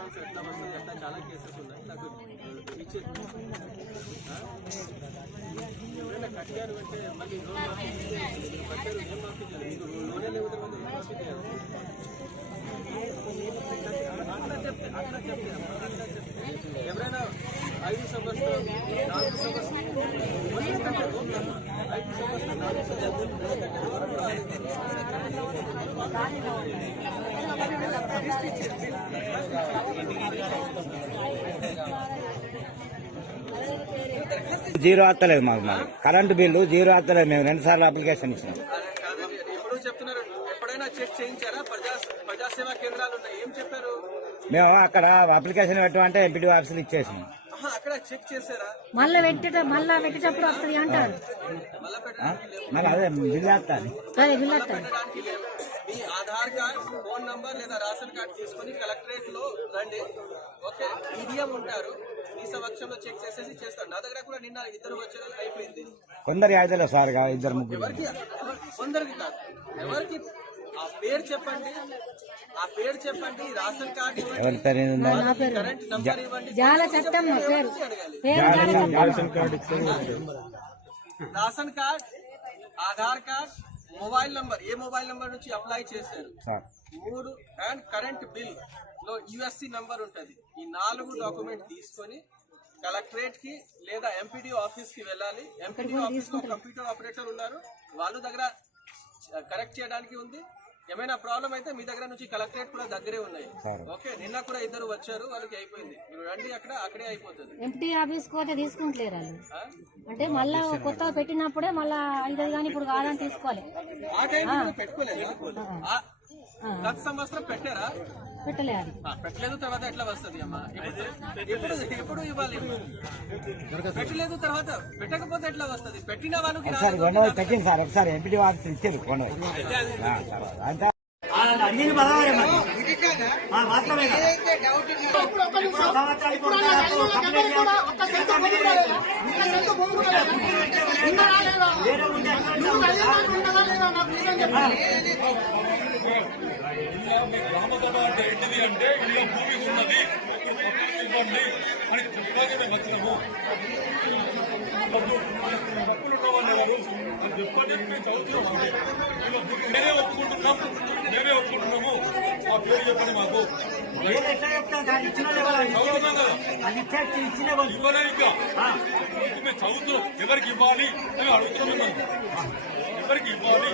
Response ఎట్లా వస్తుంది అట్లా చాలా కేసెస్ ఉన్నాయి. నాకు ఇచ్చే ఎవరైనా కట్టారు అంటే మళ్ళీ లోన్ మాఫీ కట్టారు, ఏం మాఫీ చేయాలి? మీకు లోనే లేవు తర్వాత ఏం మాఫీ చేయాలి? అట్లా చెప్తే ఎవరైనా 5 సంవత్సరాలు 4 సంవత్సరాలు 5 సంవత్సరాలు 4 జీరో వస్తలేదు మాకు. మరి కరెంటు బిల్లు జీరో వస్తలేదు. మేము 2 సార్లు అప్లికేషన్ ఇచ్చినాం. ఎప్పుడు చెప్తున్నారు? ఎప్పుడైనా చెక్ చేయించారా? ప్రజాసేవా కేంద్రాలు ఉన్నాయి, ఏం చెప్పారు? మేము అక్కడ అప్లికేషన్ పెట్టమంటే ఎంపీడీ ఆఫీసులు ఇచ్చేసినాం. అక్కడ చెక్ చేశారా? మళ్ళీ పెట్టేటప్పుడు వస్తుంది అంటారు. మళ్ళీ అదే బిల్లు వేస్తాను. మీ ఆధార్ కార్డ్, ఫోన్ నంబర్ లేదా రేషన్ కార్డ్ తీసుకుని కలెక్టరేట్ లో రండి. ఓకే, ఈడిఎం ఉంటారు, ఈ సమక్షంలో చెక్ చేసేసి చేస్తారు. నా దగ్గర కూడా నిన్న 2 వచ్చారు, అయిపోయింది. కొందరు అయితే సార్ 2 ముగ్గురు. ఎవరికి? కొందరికి కాదు, ఎవరికి? ఆ పేరు చెప్పండి, ఆ పేరు చెప్పండి, రేషన్ కార్డు ఇవ్వండి, కరెంట్ నంబర్ ఇవ్వండి, ration card, Aadhaar card, mobile number, ఏ మొబైల్ నంబర్ నుంచి అప్లై చేశారు, 3 అండ్ కరెంట్ బిల్ లో యూఎస్సి నంబర్ ఉంటది. ఈ 4 డాక్యుమెంట్ తీసుకొని కలెక్టరేట్ కి లేదా ఎంపీడీ ఆఫీస్ కి వెళ్ళాలి. ఎంపీడీ ఆఫీస్ లో కంప్యూటర్ ఆపరేటర్ ఉన్నారు, వాళ్ళ దగ్గర కరెక్ట్ చేయడానికి ఉంది. ఏమైనా ప్రాబ్లం అయితే మీ దగ్గర నుంచి కలెక్టరేట్ కూడా దగ్గరే ఉన్నాయి. ఓకే, నిన్న కూడా 2 వచ్చారు, వాళ్ళకి అయిపోయింది. మీరు రండి, అక్కడే అయిపోతుంది. ఎంపీ ఆఫీస్ పోతే తీసుకుంటలేరు అంటే మళ్ళా కొత్త పెట్టినప్పుడే మళ్ళా అయితే కానీ ఇప్పుడు కాదని తీసుకోవాలి. ఆ టైం పెట్టుకోలేదు. గత సంవత్సరం పెట్టారా? పెట్టలేదు. పెట్టలేదు, తర్వాత ఎట్లా వస్తుంది అమ్మా? ఎప్పుడు ఇవ్వాలి? పెట్టలేదు, తర్వాత పెట్టకపోతే ఎట్లా వస్తుంది? పెట్టిన వాళ్ళకి పెట్టింది సార్. ఒకసారి ఎంపీడీ ఆఫీస్ ఇచ్చేది గ్రామసభ అంటే ఏంటిది అంటే ఇలా భూమి ఉన్నది ఇవ్వండి అని చెప్పడానికి మేము వచ్చినాము. హక్కులు ఉన్నవాళ్ళు ఎవరు అని చెప్పండి, మేము చదువుతున్నాము. మేమే ఒప్పుకుంటున్నాము. మా పేరు చెప్పండి మాకు. చదువుతున్నాం కదా, ఇవ్వలే ఇంకా మేము చదువుతున్నాం. ఎవరికి ఇవ్వాలి అని అడుగుతున్నాం. ఎవరికి ఇవ్వాలి?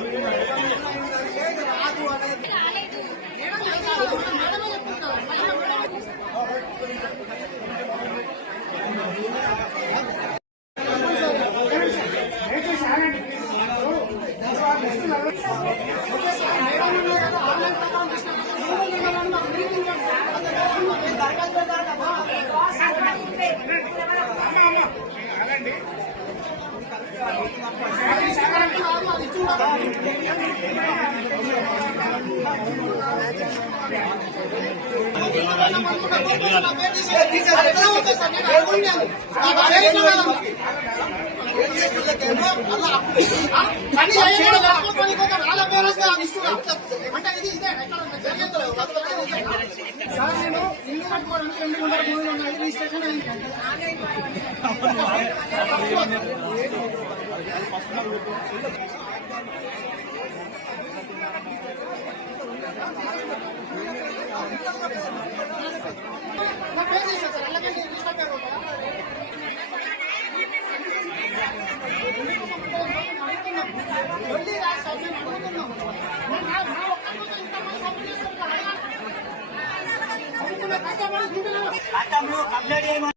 కంప్లీట్